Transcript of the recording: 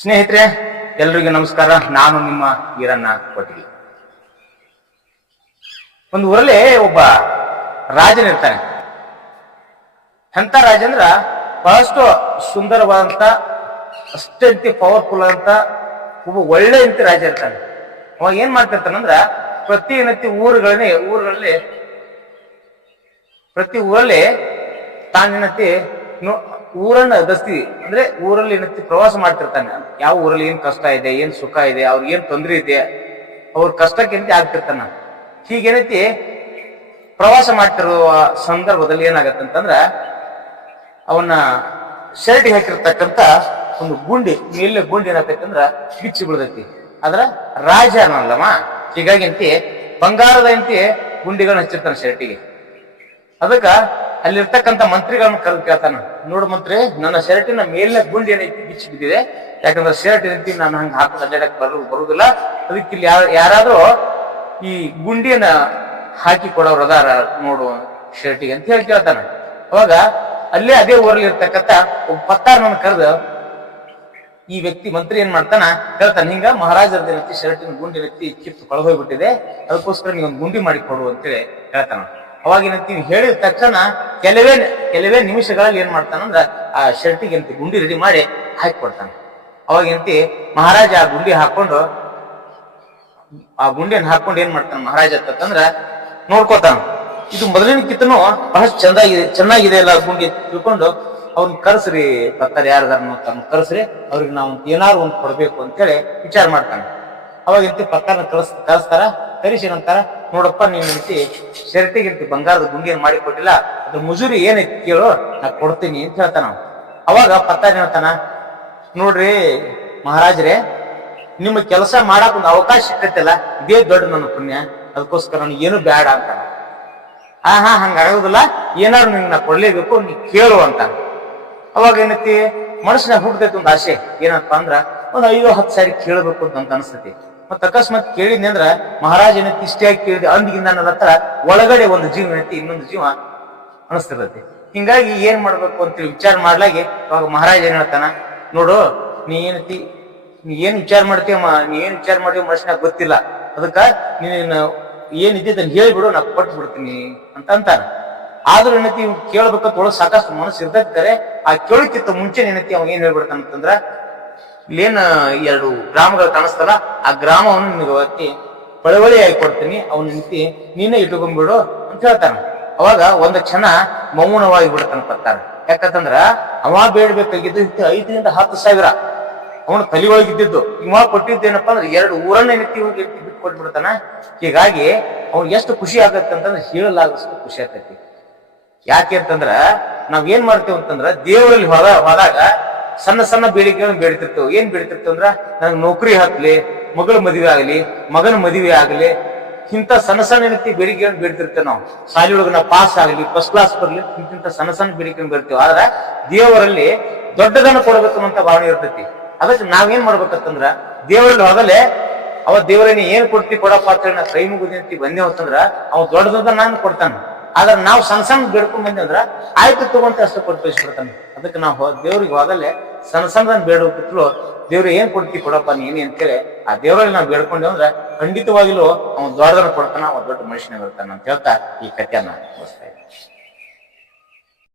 ಸ್ನೇಹಿತರೆ, ಎಲ್ರಿಗೂ ನಮಸ್ಕಾರ. ನಾನು ನಿಮ್ಮ ಈರಣ್ಣ ಕೊಟ್ಟಿಗೆ. ಒಂದು ಊರಲ್ಲಿ ಒಬ್ಬ ರಾಜನಿರ್ತಾನೆ. ಎಂತ ರಾಜ ಅಂದ್ರ ಬಹಳಷ್ಟು ಸುಂದರವಾದಂತ, ಅಷ್ಟಂತಿ ಪವರ್ಫುಲ್ ಅಂತ ಒಬ್ಬ ಒಳ್ಳೆ ಇಂತಿ ರಾಜ ಇರ್ತಾನೆ. ಅವಾಗ ಏನ್ ಮಾಡ್ತಿರ್ತಾನಂದ್ರ ಪ್ರತಿ ಊರಲ್ಲಿ ತಾನೇನತಿ ಊರನ್ನ ದಸ್ತಿ ಅಂದ್ರೆ ಊರಲ್ಲಿ ಏನತಿ ಪ್ರವಾಸ ಮಾಡ್ತಿರ್ತಾನೆ. ಯಾವ ಊರಲ್ಲಿ ಏನ್ ಕಷ್ಟ ಇದೆ, ಏನ್ ಸುಖ ಇದೆ, ಅವ್ರಿಗೆ ಏನ್ ತೊಂದರೆ ಇದೆ, ಅವ್ರ ಕಷ್ಟಕ್ಕೆ ಆಗ್ತಿರ್ತಾನ. ಹೀಗೇನೈತಿ ಪ್ರವಾಸ ಮಾಡ್ತಿರುವ ಸಂದರ್ಭದಲ್ಲಿ ಏನಾಗತ್ತಂತಂದ್ರ ಅವನ ಶರ್ಟಿಗೆ ಹಾಕಿರ್ತಕ್ಕಂಥ ಒಂದು ಮೇಲಿನ ಗುಂಡಿ ಏನಾಗ್ತೈತಂದ್ರ ಬಿಚ್ಚಿ ಬಿಡ್ತೈತಿ. ಆದ್ರ ರಾಜ ಅನ್ನಲ್ಲಮ್ಮ. ಹೀಗಾಗಿ ಅಂತಿ ಬಂಗಾರದ ಗುಂಡಿಗಳನ್ನ ಹಚ್ಚಿರ್ತಾನೆ ಶರ್ಟಿಗೆ. ಅದಕ್ಕ ಅಲ್ಲಿರ್ತಕ್ಕಂಥ ಮಂತ್ರಿಗಳನ್ನ ಕರೆದು ಕೇಳ್ತಾನ, ನೋಡು ಮಂತ್ರಿ, ನನ್ನ ಶರ್ಟಿನ ಮೇಲಿನ ಗುಂಡಿ ಏನೈತಿ ಬಿಚ್ಚಿ ಬಿದ್ದಿದೆ. ಯಾಕಂದ್ರೆ ಶರ್ಟ್ ಏನೈತಿ ನಾನು ಹಂಗ ಹಾಕಿ ಅಡ್ಡಾಡಕ್ ಬರುದಿಲ್ಲ. ಅದಕ್ಕೆ ಇಲ್ಲಿ ಯಾರಾದ್ರೂ ಈ ಗುಂಡಿಯನ್ನ ಹಾಕಿ ಕೊಡೋರು ಅದಾರ ನೋಡು ಶರ್ಟಿಗೆ ಅಂತ ಹೇಳಿ ಕೇಳ್ತಾನ. ಅವಾಗ ಅದೇ ಊರಲ್ಲಿ ಇರ್ತಕ್ಕಂಥ ಒಬ್ಬ ಪತ್ತಾರನ ಕರೆದು ಈ ವ್ಯಕ್ತಿ ಮಂತ್ರಿ ಏನ್ ಮಾಡ್ತಾನ ಹೇಳ್ತಾನ, ಹಿಂಗ ಮಹಾರಾಜರದೇನೈತಿ ಶರ್ಟಿನ ಗುಂಡಿ ಕಿತ್ತು ಕಳೆದೋಗ್ಬಿಟ್ಟಿದೆ, ಅದಕ್ಕೋಸ್ಕರ ನೀವೊಂದು ಗುಂಡಿ ಮಾಡಿ ಕೊಡು ಅಂತೇಳಿ ಹೇಳ್ತಾನ. ಅವಾಗಿನಂತ ಹೇಳಿದ ತಕ್ಷಣ ಕೆಲವೇ ನಿಮಿಷಗಳಲ್ಲಿ ಏನ್ ಮಾಡ್ತಾನಂದ್ರ ಆ ಶರ್ಟಿಗೆ ಗುಂಡಿ ರೆಡಿ ಮಾಡಿ ಹಾಕಿ ಕೊಡ್ತಾನೆ. ಅವಾಗಿನಂತಿ ಮಹಾರಾಜ ಆ ಗುಂಡಿಯನ್ನು ಹಾಕೊಂಡು ಏನ್ ಮಾಡ್ತಾನ ಮಹಾರಾಜ ಅಂತಂದ್ರ ನೋಡ್ಕೋತಾನ. ಇದು ಮೊದಲಿನ ಕಿತ್ತನು ಬಹಳ ಚೆನ್ನಾಗಿದೆ ಎಲ್ಲ ಗುಂಡಿ ತಿಳ್ಕೊಂಡು ಅವ್ರನ್ನ ಕರ್ಸ್ರಿ, ಪತ್ತಾರ ಯಾರದಾರ ಕರ್ಸ್ರಿ, ಅವ್ರಿಗೆ ನಾವು ಏನಾದ್ರು ಒಂದು ಕೊಡ್ಬೇಕು ಅಂತೇಳಿ ವಿಚಾರ ಮಾಡ್ತಾನೆ. ಅವಾಗಿಂತಿ ಪತ್ತಾರನ ಕಳಿಸ್ತಾರ. ಕರಿಸಿ ಏನಂತಾರ, ನೋಡಪ್ಪ ನೀನ್ ಶರ್ಟಿಗೆ ಬಂಗಾರದ ಗುಂಡಿಯನ್ನು ಮಾಡಿ ಕೊಟ್ಟಿಲ್ಲ, ಅದ್ರ ಮುಜುರಿ ಏನೈತಿ ಕೇಳು, ನಾ ಕೊಡ್ತೀನಿ ಅಂತ ಹೇಳ್ತಾನ. ಅವಾಗ ಪತ್ತಾರ ಹೇಳ್ತಾನ, ನೋಡ್ರಿ ಮಹಾರಾಜ್ರೆ, ನಿಮ್ಮ ಕೆಲಸ ಮಾಡಕ್ ಒಂದು ಅವಕಾಶ ಸಿಕ್ಕತ್ತಿಲ್ಲ, ಇದೇ ದೊಡ್ಡ ನನ್ನ ಪುಣ್ಯ, ಅದಕ್ಕೋಸ್ಕರ ನನಗೆ ಏನು ಬೇಡ ಅಂತಾನ. ಹಂಗಾಗೋದಿಲ್ಲ, ಏನಾದ್ರು ನಿನ್ನ ಕೊಡ್ಲೇಬೇಕು, ನೀ ಕೇಳು ಅಂತ. ಅವಾಗ ಏನೈತಿ ಮನಸ್ಸಿನಾಗ ಹುಟ್ಟತೈತಿ ಒಂದು ಆಸೆ, ಏನಪ್ಪಾ ಅಂದ್ರ ಒಂದು 5-10 ಸಾರಿ ಕೇಳಬೇಕು ಅಂತ ಅನಿಸ್ತೈತಿ. ಮತ್ತ ಅಕಸ್ಮಾತ್ ಕೇಳಿದ್ನಿ ಅಂದ್ರ ಮಹಾರಾಜ ಏನೈತಿ ಇಷ್ಟಾಗಿ ಕೇಳಿದೆ ಅಂದಿಗಿಂದ ನನ್ನ ಹತ್ರ ಒಳಗಡೆ ಒಂದು ಜೀವ ಏನೈತಿ ಇನ್ನೊಂದು ಜೀವ ಅನಿಸ್ತಿರ್ತೈತಿ. ಹಿಂಗಾಗಿ ಏನ್ ಮಾಡ್ಬೇಕು ಅಂತೇಳಿ ವಿಚಾರ ಮಾಡ್ಲಾಗಿ ಅವಾಗ ಮಹಾರಾಜ ಏನ್ ಹೇಳ್ತಾನ, ನೋಡು ನೀ ಏನ್ ವಿಚಾರ ಮಾಡ್ತೀಯಮ್ಮ, ನೀ ಏನ್ ವಿಚಾರ ಮಾಡ್ತೀವಿ ಮನುಷ್ಯನಾಗ ಗೊತ್ತಿಲ್ಲ, ಅದಕ್ಕ ನೀನು ಏನಿದೆ ಅದನ್ನ ಹೇಳಿಬಿಡು, ನಾ ಕೊಟ್ಟು ಬಿಡ್ತೀನಿ ಅಂತ ಅಂತಾನ. ಆದ್ರೂ ಏನೈತಿ ಕೇಳ್ಬೇಕಂತ ಒಳಗ್ ಸಾಕಷ್ಟು ಮನಸ್ಸು ಇರ್ತೈತಾರೆ. ಆ ಕೇಳಕ್ಕಿಂತ ಮುಂಚೆ ಏನೈತಿ ಅವಾಗ ಏನ್ ಹೇಳ್ಬಿಡ್ತಾನ ಅಂತಂದ್ರ, ಇಲ್ಲೇನ್ 2 ಗ್ರಾಮಗಳು ಕಾಣಿಸ್ತಲ್ಲ, ಆ ಗ್ರಾಮವನ್ನು ನಿನಗೆ ಪಳವಳಿ ಆಗಿ ಕೊಡ್ತೀನಿ, ಅವನ ನಿಂತಿ ನೀನೇ ಇಟ್ಕೊಂಡ್ಬಿಡು ಅಂತ ಹೇಳ್ತಾನ. ಅವಾಗ ಒಂದು ಕ್ಷಣ ಮೌನವಾಗಿ ಬಿಡ್ತಾನ ಪತ್ತಾರ. ಯಾಕಂತಂದ್ರ ಅವ ಬೇಡ್ಬೇಕಾಗಿದ್ದು 5,000-10 ಸಾವಿರ ಅವನ ತಲೆ ಒಳಗಿದ್ದು. ಇವ ಕೊಟ್ಟಿದ್ದೇನಪ್ಪಾ ಅಂದ್ರೆ 2 ಊರನ್ನ ಬಿಟ್ಟು ಕೊಟ್ಬಿಡ್ತಾನ. ಹೀಗಾಗಿ ಅವ್ನ್ ಎಷ್ಟು ಖುಷಿ ಆಗತ್ತೆ ಅಂತಂದ್ರೆ ಹೇಳಲಾಗಷ್ಟು ಖುಷಿ ಆಗ್ತೈತಿ. ಯಾಕೆ ಅಂತಂದ್ರ ನಾವ್ ಏನ್ ಮಾಡ್ತೇವೆ ಅಂತಂದ್ರ ದೇವರಲ್ಲಿ ಹೋದಾಗ ಸಣ್ಣ ಸಣ್ಣ ಬೇಡಿಕೆಗಳನ್ನು ಬೇಡ್ತಿರ್ತೇವೆ. ಏನ್ ಬೇಡ್ತಿರ್ತೇವೆ ಅಂದ್ರ ನನಗ್ ನೌಕರಿ ಹಾಕ್ಲಿ, ಮಗಳ ಮದುವೆ ಆಗ್ಲಿ, ಮಗನ ಮದುವೆ ಆಗ್ಲಿ, ಇಂಥ ಸಣ್ಣ ಬೇಡಿಕೆಗಳನ್ನು ಬೇಡ್ತಿರ್ತೇವೆ. ನಾವು ಶಾಲೆ ಒಳಗ ನಾವು ಪಾಸ್ ಆಗ್ಲಿ, ಫಸ್ಟ್ ಕ್ಲಾಸ್ ಬರ್ಲಿ, ಇಂಥ ಸಣ್ಣ ಬೇಡಿಕೆಯನ್ನು ಬೇಡ್ತೇವೆ. ಆದ್ರ ದೇವರಲ್ಲಿ ದೊಡ್ಡದನ್ನು ಕೊಡಬೇಕು ಅಂತ ಭಾವನೆ ಇರ್ತೈತಿ. ಅದಕ್ಕೆ ನಾವೇನ್ ಮಾಡ್ಬೇಕಂತಂದ್ರ ದೇವರಲ್ಲಿ ಹೋಗಲೇ ಅವ ದೇವರನ್ನ ಏನ್ ಕೊಡ್ತಿ ಕೊಡಪ್ಪ ಅಂತ ಹೇಳಿ ನಾ ಕೈ ಮುಗಿದಿ ಬಂದೇವ್ ಅಂತಂದ್ರ ಅವ ದೊಡ್ಡದ ನಾನು ಕೊಡ್ತಾನ. ಆದ್ರೆ ನಾವು ಸಣ್ಣ ಬೇಡ್ಕೊಂಡ್ ಬಂದೆ ಅಂದ್ರ ಆಯ್ತು ತಗೊಂತ ಅಷ್ಟು ಕೊಟ್ಟು ಕಳಿಸ್ಬಿಡ್ತಾನೆ. ಅದಕ್ಕೆ ನಾವು ದೇವ್ರಿಗೆ ಹೋಗಲ್ಲೇ ಸಣ್ಣದನ್ನ ಬೇಡೋಕಿತ್ಲು ದೇವ್ರು ಏನ್ ಕೊಡ್ತಿ ಕೊಡಪ್ಪ ನೀನೇ ಅಂತೇಳಿ ಆ ದೇವರಲ್ಲಿ ನಾವು ಬೇಡ್ಕೊಂಡೇವ್ ಅಂದ್ರ ಖಂಡಿತವಾಗಿಲೂ ಅವ್ನು ದೊಡ್ಡದನ್ನ ಕೊಡ್ತಾನ, ಅವ ದೊಡ್ಡ ಮನುಷ್ಯನಾಗ ಇರ್ತಾನ ಅಂತ ಹೇಳ್ತಾ ಈ ಕಥೆಯನ್ನ ಮುಗಿಸ್ತಾ ಇದ್ದೀನಿ.